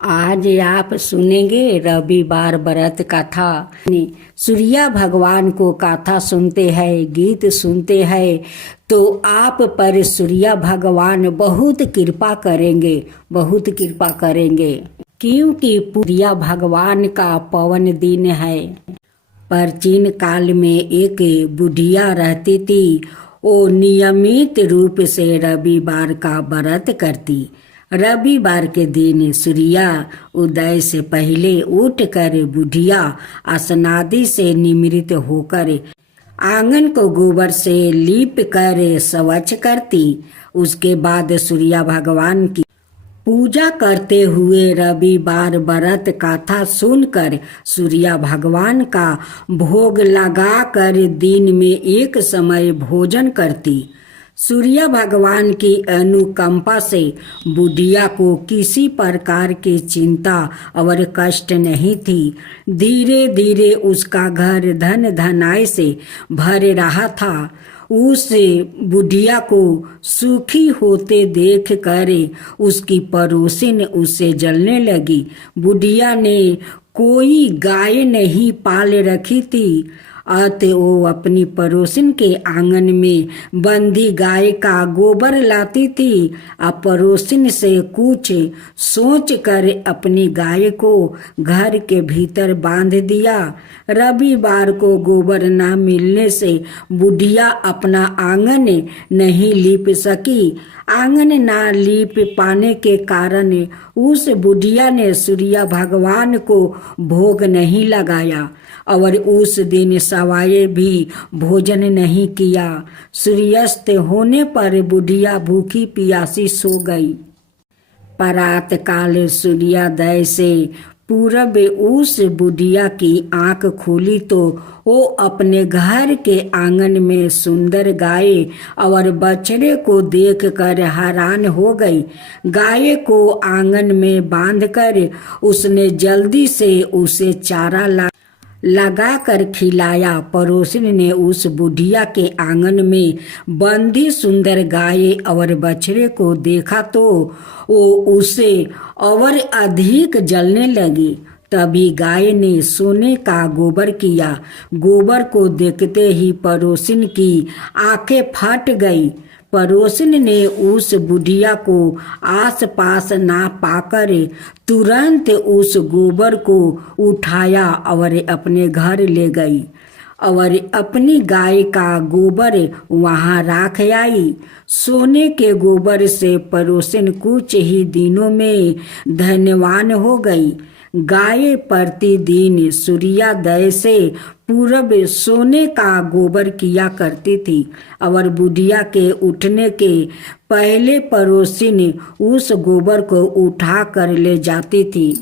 आज आप सुनेंगे रविवार व्रत कथा। सूर्या भगवान को कथा सुनते हैं, गीत सुनते हैं तो आप पर सूर्या भगवान बहुत कृपा करेंगे, बहुत कृपा करेंगे, क्योंकि सूर्या भगवान का पवन दिन है। प्राचीन काल में एक बुढ़िया रहती थी। वो नियमित रूप से रविवार का व्रत करती। रविवार के दिन सूर्या उदय से पहले उठकर बुढ़िया स्नादि से निमृत होकर आंगन को गोबर से लीप कर स्वच्छ करती। उसके बाद सूर्या भगवान की पूजा करते हुए रविवार व्रत कथा सुनकर सूर्या भगवान का भोग लगाकर दिन में एक समय भोजन करती। सूर्य भगवान की अनुकंपा से बुढ़िया को किसी प्रकार की चिंता और कष्ट नहीं थी। धीरे धीरे उसका घर धन धनाई से भर रहा था। उस बुढ़िया को सुखी होते देख कर उसकी पड़ोसिन उससे जलने लगी। बुढ़िया ने कोई गाय नहीं पाल रखी थी, अतः वो अपनी पड़ोसिन के आंगन में बंधी गाय का गोबर लाती थी। अब पड़ोसिन से कुछ सोच कर अपनी गाय को घर के भीतर बांध दिया। रविवार को गोबर न मिलने से बुढ़िया अपना आंगन नहीं लीप सकी। आंगन न लीप पाने के कारण उस बुढ़िया ने सूर्य भगवान को भोग नहीं लगाया और उस दिन सवाए भी भोजन नहीं किया। सूर्यास्त होने पर बुढ़िया भूखी प्यासी सो गई। प्रात काल सूर्योदय से पूरब उस बुढ़िया की आंख खुली तो वो अपने घर के आंगन में सुंदर गाय और बछड़े को देखकर हैरान हो गई। गाय को आंगन में बांधकर उसने जल्दी से उसे चारा लगा कर खिलाया। पड़ोसिन ने उस बुढ़िया के आंगन में बंधी सुंदर गाय और बछड़े को देखा तो वो उसे और अधिक जलने लगी। तभी गाय ने सोने का गोबर किया। गोबर को देखते ही पड़ोसिन की आंखें फट गई। पड़ोसिन ने उस बुढ़िया को आस पास ना पाकर तुरंत उस गोबर को उठाया और अपने घर ले गई और अपनी गाय का गोबर वहां राख आई। सोने के गोबर से पड़ोसिन कुछ ही दिनों में धनवान हो गई। गाय प्रतिदिन सूर्योदय से पूरब सोने का गोबर किया करती थी और बुढ़िया के उठने के पहले पड़ोसिन उस गोबर को उठा कर ले जाती थी।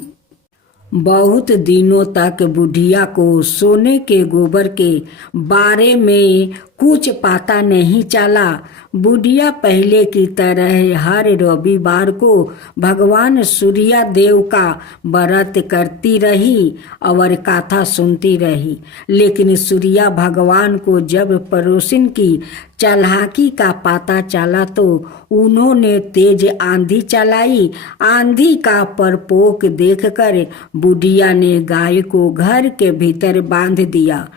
बहुत दिनों तक बुढ़िया को सोने के गोबर के बारे में कुछ पता नहीं चला। बुढ़िया पहले की तरह हर रविवार को भगवान सूर्य देव का व्रत करती रही और कथा सुनती रही। लेकिन सूर्य भगवान को जब पड़ोसिन की चालाकी का पता चला तो उन्होंने तेज आंधी चलाई। आंधी का प्रकोप देखकर बुढ़िया ने गाय को घर के भीतर बांध दिया।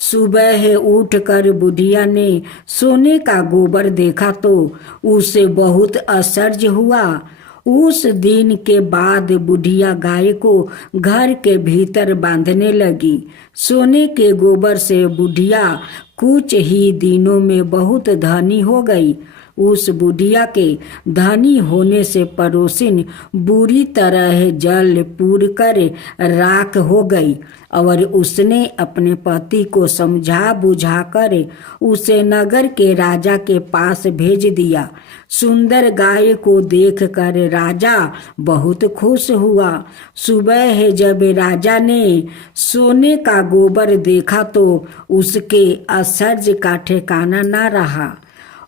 सुबह उठकर बुढ़िया ने सोने का गोबर देखा तो उसे बहुत आश्चर्य हुआ। उस दिन के बाद बुढ़िया गाय को घर के भीतर बांधने लगी। सोने के गोबर से बुढ़िया कुछ ही दिनों में बहुत धनी हो गई। उस बुढ़िया के धनी होने से पड़ोसिन बुरी तरह जल पूर कर राख हो गई और उसने अपने पति को समझा बुझा कर उसे नगर के राजा के पास भेज दिया। सुंदर गाय को देखकर राजा बहुत खुश हुआ। सुबह जब राजा ने सोने का गोबर देखा तो उसके आश्चर्य का ठिकाना न रहा।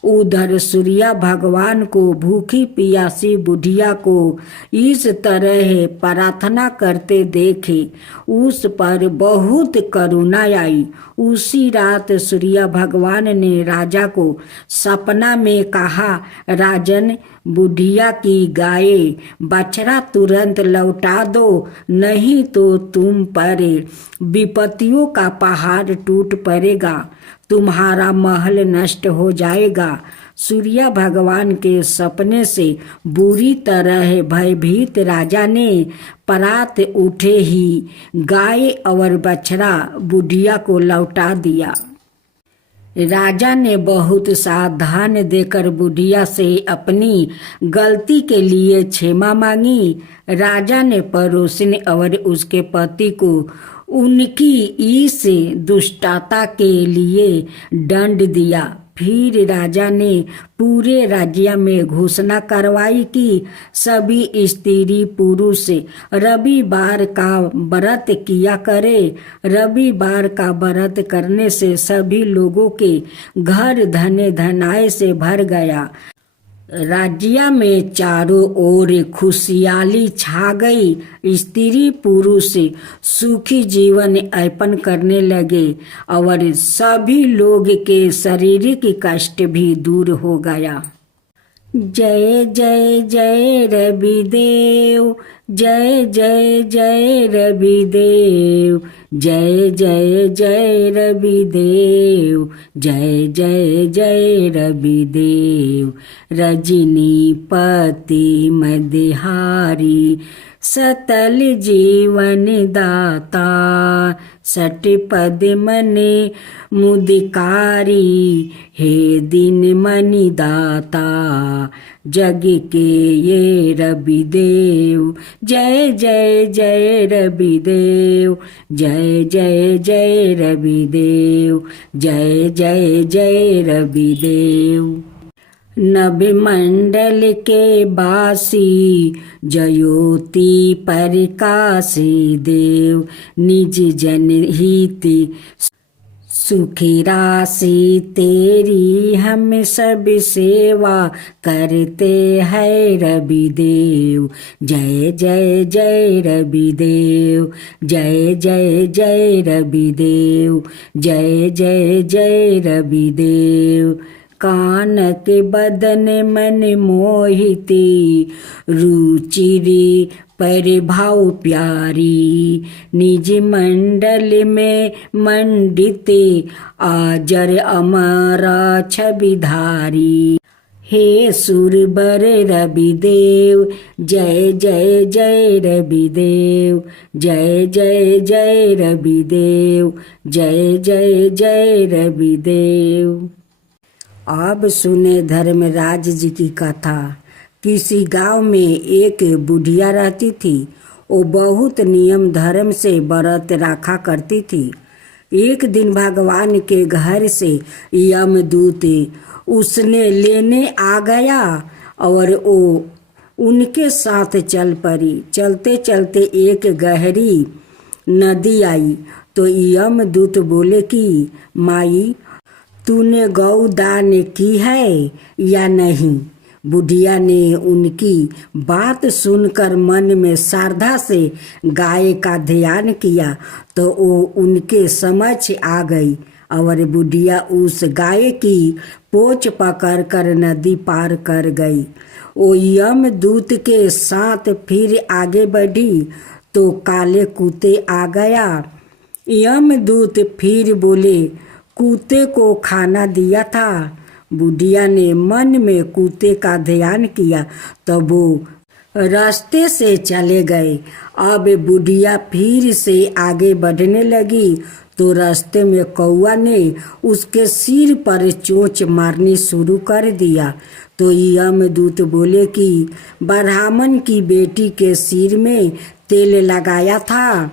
उधर सूर्या भगवान को भूखी पियासी बुढ़िया को इस तरह प्रार्थना करते देखे उस पर बहुत करुणा आई। उसी रात सूर्या भगवान ने राजा को सपना में कहा, राजन, बुढ़िया की गाय बछड़ा तुरंत लौटा दो, नहीं तो तुम पर विपत्तियों का पहाड़ टूट पड़ेगा, तुम्हारा महल नष्ट हो जाएगा। सूर्य भगवान के सपने से बुरी तरह भयभीत राजा ने प्रात उठे ही गाय और बछड़ा बुढ़िया को लौटा दिया। राजा ने बहुत सावधान देकर बुढ़िया से अपनी गलती के लिए क्षमा मांगी। राजा ने पड़ोसिन और उसके पति को उनकी इस दुष्टता के लिए दंड दिया। फिर राजा ने पूरे राज्य में घोषणा करवाई कि सभी स्त्री पुरुष रविवार का व्रत किया करे। रविवार का व्रत करने से सभी लोगों के घर धने धनाए से भर गया। राज्य में चारों ओर खुशहाली छा गई। स्त्री पुरुष सुखी जीवन यापन करने लगे और सभी लोग के शारीरिक कष्ट भी दूर हो गया। जय जय जय रविदेव, जय जय जय रविदेव, जय जय जय रविदेव, जय जय जय रविदेव। रजनीपति मदिहारी सतल जीवन दाता, सटपद मने मुदिकारी, हे दिन मणि दाता। जग के ये रविदेव, जय जय जय रविदेव, जय जय जय रविदेव, जय जय जय रविदेव। नभमंडल के बासी जयोति प्रकाशी देव, निज जन हित सुखी राशि तेरी, हम सब सेवा करते हैं रविदेव। जय जय जय रविदेव, जय जय जय रविदेव, जय जय जय रविदेव। कानक बदन मन मोहिती, रुचिरी परिभाव प्यारी, निज मंडल में मंडित आजर अमर छविधारी। हे सुरबर रविदेव, जय जय जय रविदेव, जय जय जय रविदेव, जय जय जय रविदेव। अब सुने धर्मराज जी की कथा। किसी गांव में एक बुढ़िया रहती थी। वो बहुत नियम धर्म से व्रत रखा करती थी। एक दिन भगवान के घर से यमदूत उसने लेने आ गया और वो उनके साथ चल पड़ी। चलते चलते एक गहरी नदी आई तो यमदूत बोले कि माई, तूने गौदान की है या नहीं? बुढ़िया ने उनकी बात सुनकर मन में श्रद्धा से गाय का ध्यान किया तो वो उनके समक्ष आ गई और बुढ़िया उस गाय की पोंछ पकड़कर नदी पार कर गई। वो यमदूत के साथ फिर आगे बढ़ी तो काले कुत्ते आ गया। यमदूत फिर बोले, कुत्ते को खाना दिया था। बुढ़िया ने मन में कुत्ते का ध्यान किया तो वो रास्ते से चले गए। अब बुढ़िया फिर से आगे बढ़ने लगी तो रास्ते में कौआ ने उसके सिर पर चोंच मारनी शुरू कर दिया। तो यमदूत बोले कि ब्राह्मण की बेटी के सिर में तेल लगाया था।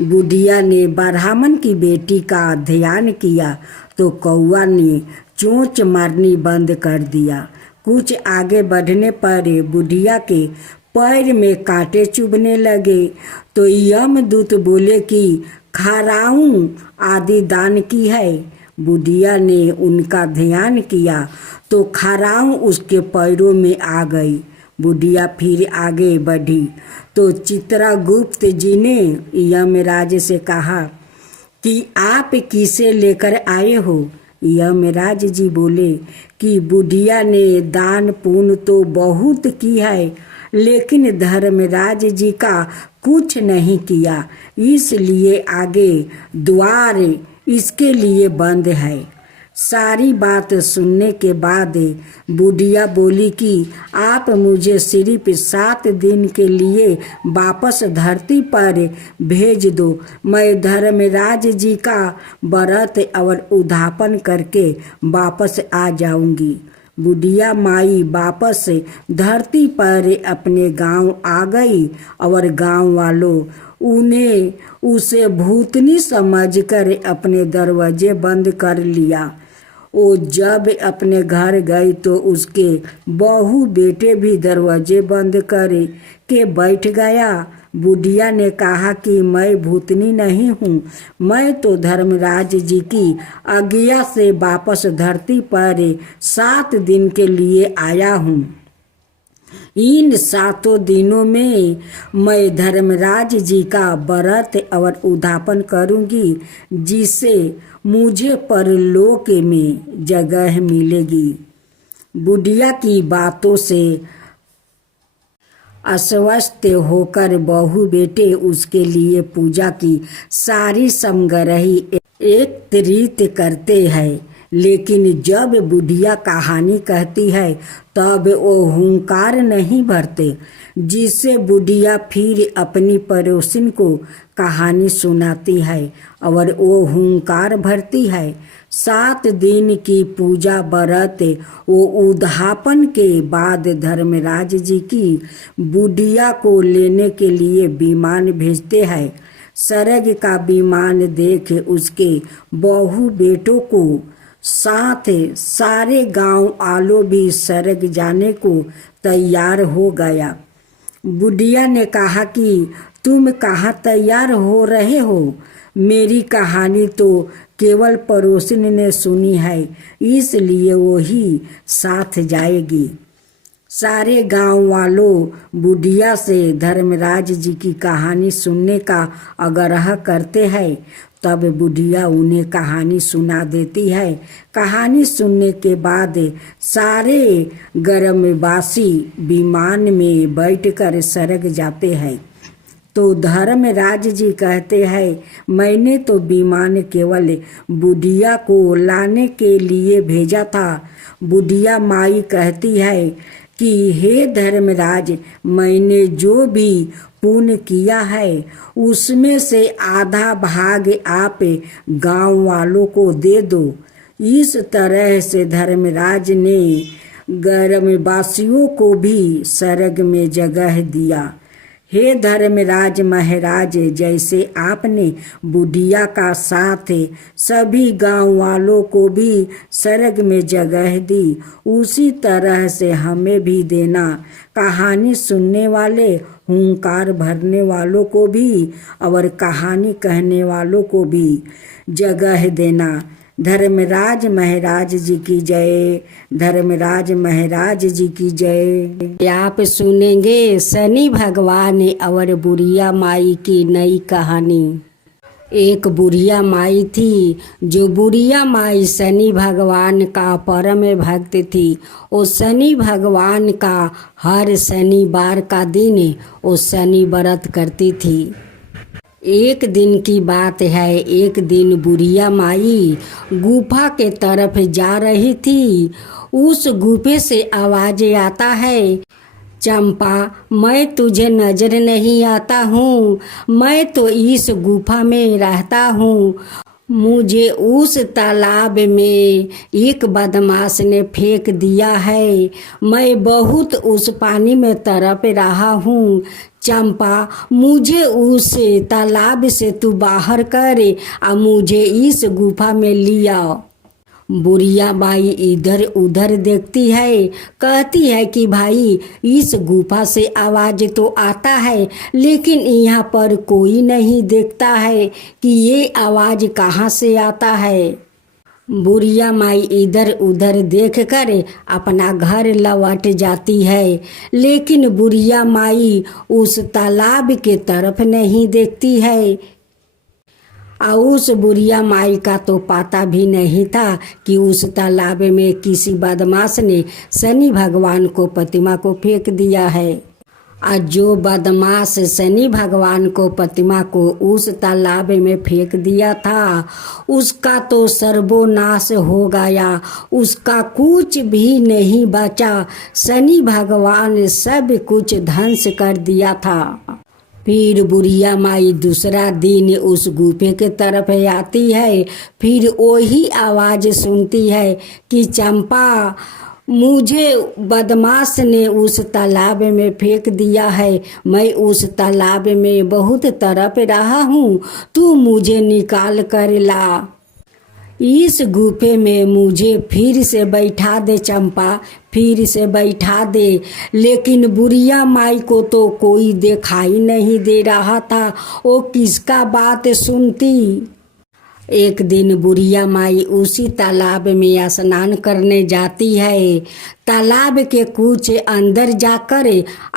बुढ़िया ने ब्राह्मण की बेटी का ध्यान किया तो कौआ ने चोंच मारनी बंद कर दिया। कुछ आगे बढ़ने पर बुढ़िया के पैर में कांटे चुभने लगे तो यमदूत बोले कि खराऊं आदि दान की है। बुढ़िया ने उनका ध्यान किया तो खराऊ उसके पैरों में आ गई। बुढ़िया फिर आगे बढ़ी तो चित्रगुप्त जी ने यमराज से कहा कि आप किसे लेकर आए हो। यमराज जी बोले कि बुढ़िया ने दान पुण्य तो बहुत की है, लेकिन धर्मराज जी का कुछ नहीं किया, इसलिए आगे द्वार इसके लिए बंद है। सारी बात सुनने के बाद बुढ़िया बोली कि आप मुझे सिर्फ 7 दिन के लिए वापस धरती पर भेज दो, मैं धर्मराज जी का व्रत और उद्यापन करके वापस आ जाऊंगी। बुढ़िया माई वापस धरती पर अपने गांव आ गई और गांव वालों उसे भूतनी समझकर अपने दरवाजे बंद कर लिया। वो जब अपने घर गई तो उसके बहू बेटे भी दरवाजे बंद कर के बैठ गया। बुढ़िया ने कहा कि मैं भूतनी नहीं हूँ, मैं तो धर्मराज जी की आज्ञा से वापस धरती पर 7 दिन के लिए आया हूँ। इन 7 दिनों में मैं धर्मराज जी का व्रत और उद्यापन करूंगी, जिससे मुझे परलोक में जगह मिलेगी। बुढ़िया की बातों से अस्वस्थ होकर बहू बेटे उसके लिए पूजा की सारी समग्रही एकत्रित करते हैं, लेकिन जब बुढ़िया कहानी कहती है तब वो हुंकार नहीं भरते, जिससे बुढ़िया फिर अपनी पड़ोसिन को कहानी सुनाती है और वो हुंकार भरती है। 7 दिन की पूजा व्रत वो उद्यापन के बाद धर्मराज जी की बुढ़िया को लेने के लिए विमान भेजते हैं। स्वर्ग का विमान देख उसके बहू बेटों को साथ सारे गांव वालों भी स्वर्ग जाने को तैयार हो गया। बुढ़िया ने कहा कि तुम कहाँ तैयार हो रहे हो? मेरी कहानी तो केवल पड़ोसिन ने सुनी है, इसलिए वो ही साथ जाएगी। सारे गांव वालों बुढ़िया से धर्मराज जी की कहानी सुनने का आग्रह करते हैं। तब बुढ़िया उन्हें कहानी सुना देती है। कहानी सुनने के बाद सारे ग्रामवासी विमान में बैठकर स्वर्ग जाते हैं। तो धर्मराज जी कहते हैं, मैंने तो विमान केवल बुढ़िया को लाने के लिए भेजा था। बुढ़िया माई कहती है कि हे धर्मराज, मैंने जो भी पुण्य किया है उसमें से आधा भाग आप गांव वालों को दे दो। इस तरह से धर्मराज ने ग्रामवासियों को भी स्वर्ग में जगह दिया। हे धर्मराज महाराज, जैसे आपने बुढ़िया का साथ सभी गांव वालों को भी स्वर्ग में जगह दी, उसी तरह से हमें भी देना। कहानी सुनने वाले, हुंकार भरने वालों को भी और कहानी कहने वालों को भी जगह देना। धर्मराज महाराज जी की जय। धर्मराज महाराज जी की जय। आप सुनेंगे शनि भगवान और बुढ़िया माई की नई कहानी। एक बुढ़िया माई थी, जो बुढ़िया माई शनि भगवान का परम भक्त थी। वो शनि भगवान का हर शनिवार का दिन वो शनि व्रत करती थी। एक दिन की बात है, एक दिन बुढ़िया माई गुफा के तरफ जा रही थी। उस गुफे से आवाज आता है, चंपा, मैं तुझे नजर नहीं आता हूँ, मैं तो इस गुफा में रहता हूँ। मुझे उस तालाब में एक बदमाश ने फेंक दिया है, मैं बहुत उस पानी में तड़प रहा हूँ। चंपा, मुझे उस तालाब से तू बाहर कर और मुझे इस गुफा में लिया। बुढ़िया बाई इधर उधर देखती है, कहती है कि भाई इस गुफा से आवाज तो आता है, लेकिन यहाँ पर कोई नहीं देखता है कि ये आवाज कहाँ से आता है। बुढ़िया माई इधर उधर देख कर अपना घर लौट जाती है, लेकिन बुढ़िया माई उस तालाब के तरफ नहीं देखती है। और उस बुढ़िया माई का तो पता भी नहीं था कि उस तालाब में किसी बदमाश ने शनि भगवान को प्रतिमा को फेंक दिया है। और जो बदमाश शनि भगवान को प्रतिमा को उस तालाब में फेंक दिया था, उसका तो सर्वनाश हो गया, उसका कुछ भी नहीं बचा। शनि भगवान सब कुछ ध्वंस कर दिया था। फिर बुढ़िया माई दूसरा दिन उस गुफे के तरफ आती है। फिर वही आवाज़ सुनती है कि चंपा, मुझे बदमाश ने उस तालाब में फेंक दिया है। मैं उस तालाब में बहुत तड़प रहा हूँ, तू मुझे निकाल कर ला। इस गुफे में मुझे फिर से बैठा दे चंपा, फिर से बैठा दे। लेकिन बुढ़िया माई को तो कोई दिखाई नहीं दे रहा था, वो किसका बात सुनती। एक दिन बुढ़िया माई उसी तालाब में स्नान करने जाती है। तालाब के कुछ अंदर जाकर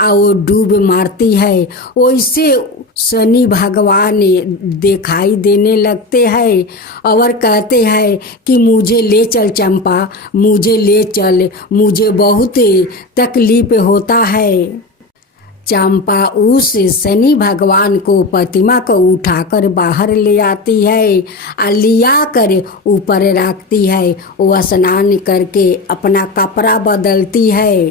वो डूब मारती है। वैसे शनि भगवान दिखाई देने लगते हैं और कहते हैं कि मुझे ले चल चंपा, मुझे ले चल, मुझे बहुत तकलीफ होता है। चंपा उस शनि भगवान को प्रतिमा को उठाकर बाहर ले आती है और लिया कर ऊपर रखती है। वो स्नान करके अपना कपड़ा बदलती है।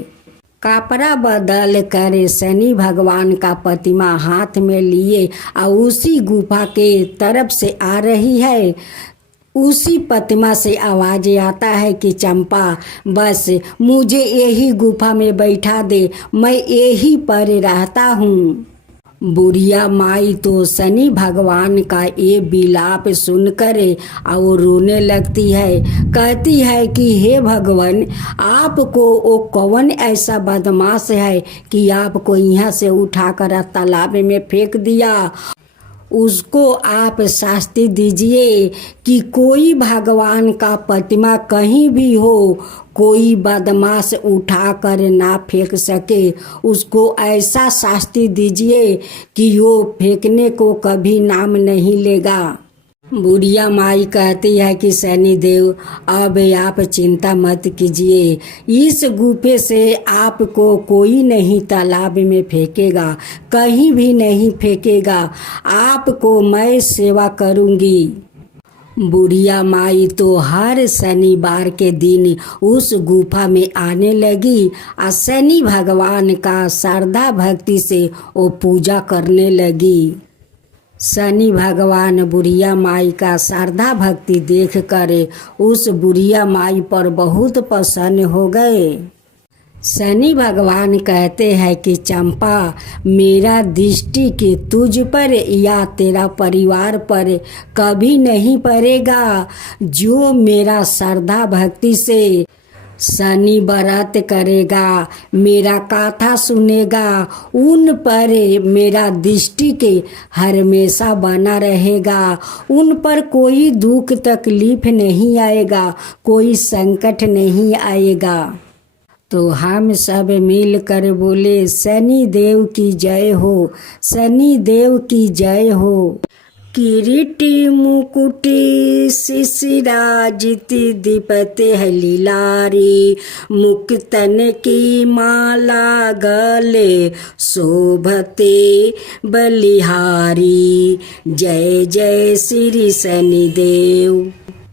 कपड़ा बदल कर शनि भगवान का प्रतिमा हाथ में लिए और उसी गुफा के तरफ से आ रही है। उसी प्रतिमा से आवाज़ आता है कि चंपा, बस मुझे यही गुफा में बैठा दे, मैं यही पर रहता हूँ। बुढ़िया माई तो शनि भगवान का ये विलाप सुनकर और रोने लगती है। कहती है कि हे भगवान, आपको वो कौन ऐसा बदमाश है कि आपको यहाँ से उठाकर तालाब में फेंक दिया। उसको आप शास्ति दीजिए कि कोई भगवान का प्रतिमा कहीं भी हो, कोई बदमाश उठा कर ना फेंक सके। उसको ऐसा शास्ति दीजिए कि वो फेंकने को कभी नाम नहीं लेगा। बुढ़िया माई कहती है कि शनि देव, अब आप चिंता मत कीजिए, इस गुफे से आपको कोई नहीं तालाब में फेंकेगा, कहीं भी नहीं फेंकेगा। आपको मैं सेवा करूँगी। बुढ़िया माई तो हर शनिवार के दिन उस गुफा में आने लगी और शनि भगवान का श्रद्धा भक्ति से वो पूजा करने लगी। शनि भगवान बुढ़िया माई का श्रद्धा भक्ति देख कर उस बुढ़िया माई पर बहुत प्रसन्न हो गए। शनि भगवान कहते हैं कि चंपा, मेरा दृष्टि के तुझ पर या तेरा परिवार पर कभी नहीं पड़ेगा। जो मेरा श्रद्धा भक्ति से शनि व्रत करेगा, मेरा कथा सुनेगा, उन पर मेरा दृष्टि के हमेशा बना रहेगा। उन पर कोई दुख तकलीफ नहीं आएगा, कोई संकट नहीं आएगा। तो हम सब मिल कर बोले, शनि देव की जय हो, शनि देव की जय हो। किरीटी मुकुटी शिशिराजिति दीपते है लीलारी, मुक्तन की माला गले शोभते बलिहारी। जय जय श्री शनिदेव।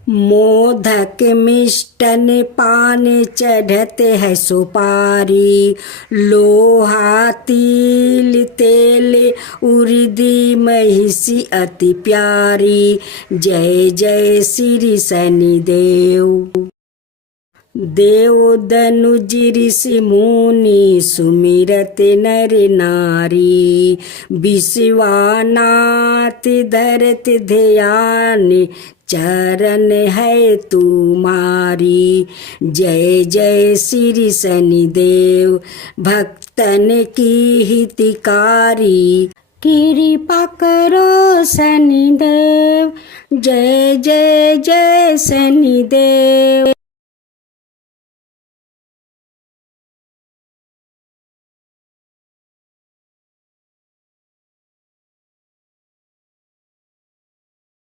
मोदक मिष्टन पान चढ़ते है सुपारी, लोहा तिल तेल उर्दी महिषी अति प्यारी। जय जय श्री शनिदेव। देव दनुज ऋषि मुनि सुमिरत नर नारी, विश्वानाथ धरत ध्यान चरण है तुम्हारी। जय जय श्री शनिदेव। भक्तन की हितकारी, कृपा करो शनिदेव, जय जय जय शनिदेव।